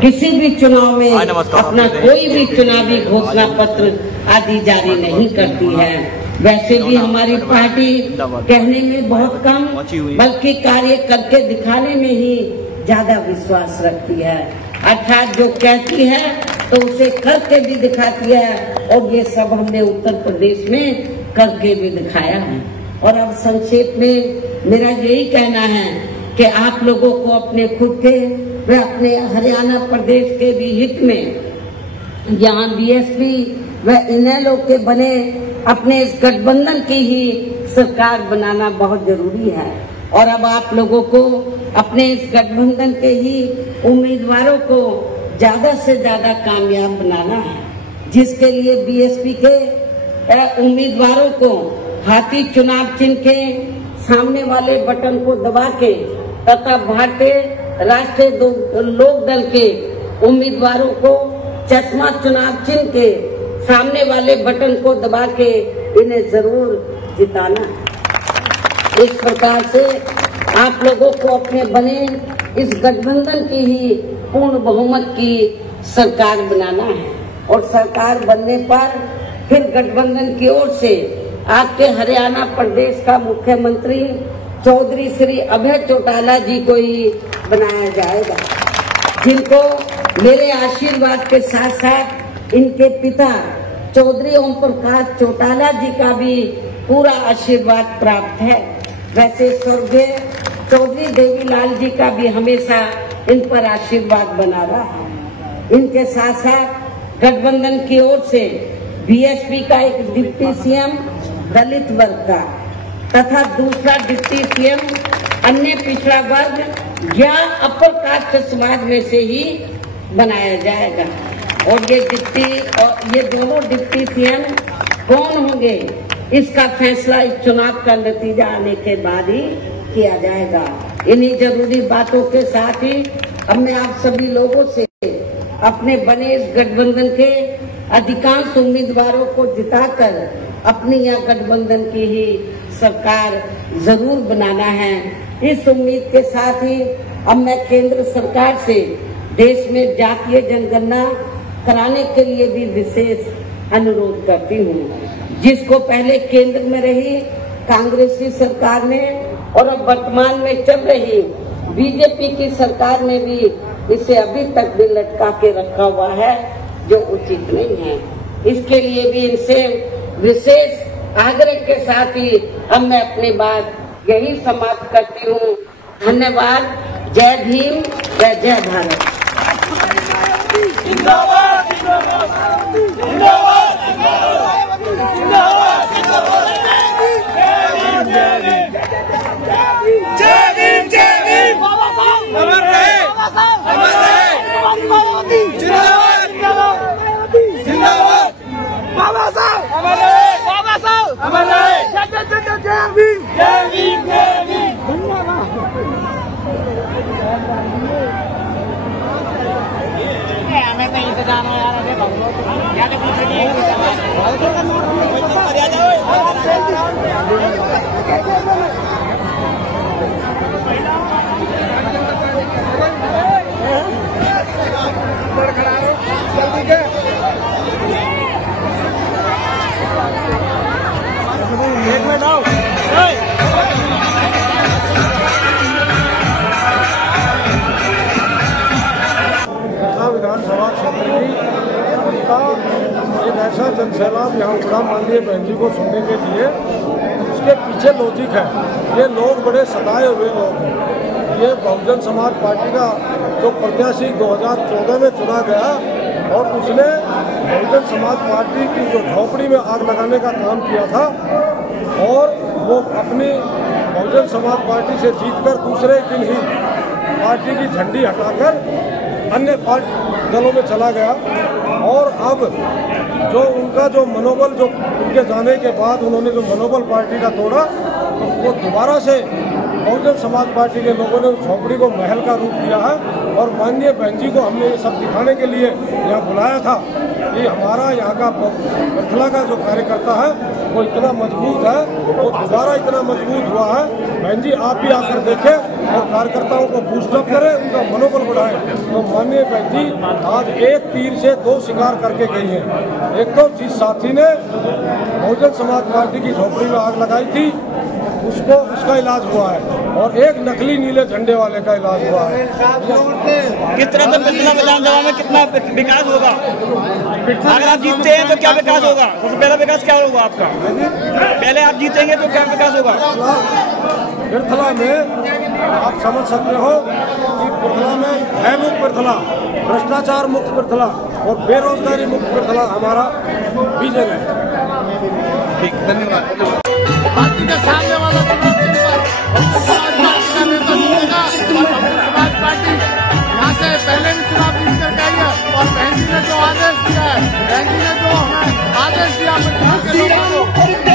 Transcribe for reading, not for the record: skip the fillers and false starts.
किसी भी चुनाव में अपना कोई भी चुनावी घोषणा पत्र आदि जारी नहीं करती है। वैसे भी हमारी पार्टी कहने में बहुत कम बल्कि कार्य करके दिखाने में ही ज्यादा विश्वास रखती है। अर्थात जो कहती है तो उसे करके भी दिखाती है और ये सब हमने उत्तर प्रदेश में करके भी दिखाया है। और अब संक्षेप में मेरा यही कहना है कि आप लोगों को अपने खुद के व अपने हरियाणा प्रदेश के भी हित में यहाँ बीएसपी व इनेलो के बने अपने इस गठबंधन की ही सरकार बनाना बहुत जरूरी है। और अब आप लोगों को अपने इस गठबंधन के ही उम्मीदवारों को ज्यादा से ज्यादा कामयाब बनाना है, जिसके लिए बीएसपी के उम्मीदवारों को हाथी चुनाव चिन्ह के सामने वाले बटन को दबा के तथा भारतीय राष्ट्रीय लोक दल के उम्मीदवारों को चश्मा चुनाव चिन्ह के सामने वाले बटन को दबा के इन्हें जरूर जिताना है। इस प्रकार से आप लोगों को अपने बने इस गठबंधन की ही पूर्ण बहुमत की सरकार बनाना है। और सरकार बनने पर फिर गठबंधन की ओर से आपके हरियाणा प्रदेश का मुख्यमंत्री चौधरी श्री अभय चौटाला जी को ही बनाया जाएगा, जिनको मेरे आशीर्वाद के साथ साथ इनके पिता चौधरी ओम प्रकाश चौटाला जी का भी पूरा आशीर्वाद प्राप्त है। वैसे स्वर्गीय चौधरी देवीलाल जी का भी हमेशा इन पर आशीर्वाद बना रहा है। इनके साथ साथ गठबंधन की ओर से बीएसपी का एक डिप्टी सीएम दलित वर्ग का तथा दूसरा डिप्टी सीएम अन्य पिछड़ा वर्ग या अपर कास्ट समाज में से ही बनाया जाएगा। और ये दोनों डिप्टी सीएम कौन होंगे इसका फैसला इस चुनाव का नतीजा आने के बाद ही किया जाएगा। इन्हीं जरूरी बातों के साथ ही अब मैं आप सभी लोगों से अपने बने इस गठबंधन के अधिकांश उम्मीदवारों को जिताकर अपनी यह गठबंधन की ही सरकार जरूर बनाना है। इस उम्मीद के साथ ही अब मैं केंद्र सरकार से देश में जातीय जनगणना कराने के लिए भी विशेष अनुरोध करती हूँ, जिसको पहले केंद्र में रही कांग्रेसी सरकार ने और अब वर्तमान में चल रही बीजेपी की सरकार ने भी इसे अभी तक भी लटका के रखा हुआ है, जो उचित नहीं है। इसके लिए भी इनसे विशेष आग्रह के साथ ही अब मैं अपनी बात यही समाप्त करती हूँ। धन्यवाद। जय भीम, जय भारत। विधानसभा क्षेत्र का एक ऐसा जनसैलाब यहाँ उमड़ा माननीय बहन जी को सुनने के लिए। इसके पीछे लॉजिक है, ये लोग बड़े सताए हुए लोग हैं। ये बहुजन समाज पार्टी का जो प्रत्याशी 2014 में चुना गया और उसने बहुजन समाज पार्टी की जो झोपड़ी में आग लगाने का काम किया था और वो अपनी बहुजन समाज पार्टी से जीतकर दूसरे दिन ही पार्टी की झंडी हटाकर अन्य दलों में चला गया। और अब जो उनका जो मनोबल जो उनके जाने के बाद उन्होंने जो मनोबल पार्टी का तोड़ा, तो वो दोबारा से बहुजन समाज पार्टी के लोगों ने उस झोपड़ी को महल का रूप दिया है। और माननीय बहन जी को हमने ये सब दिखाने के लिए यहाँ बुलाया था कि हमारा यहाँ का मिथिला का जो कार्यकर्ता है वो इतना मजबूत है, वो दोबारा इतना मजबूत हुआ है। बहन जी आप भी आकर देखें और कार्यकर्ताओं को बूस्टअप करें, उनका मनोबल बढ़ाएं। तो माननीय बहन जी आज एक तीर से दो शिकार करके गई हैं। एक तो जिस साथी ने बहुजन समाज पार्टी की झोपड़ी में आग लगाई थी उसका इलाज हुआ है, और एक नकली नीले झंडे वाले का इलाज हुआ है। किस तरह से पिछला विधानसभा में कितना विकास होगा? अगर आप जीतते हैं तो क्या विकास होगा? सबसे पहला विकास क्या होगा आपका? पहले आप जीतेंगे तो क्या विकास होगा? पिरथला में आप समझ सकते हो कि पिरथला में भयमुक्त पिरथला, भ्रष्टाचार मुक्त पिरथला और बेरोजगारी मुक्त पिरथला हमारा विजन है। ठीक, धन्यवाद। पार्टी के सामने वाला समाज पार्टी का नेता जीतेगा और समाज पार्टी यहाँ से पहले भी चुनाव जीत करके आई है, और बहन जी ने जो आदेश दिया है, बहन जी ने जो हमें आदेश दिया के लोगों को, वो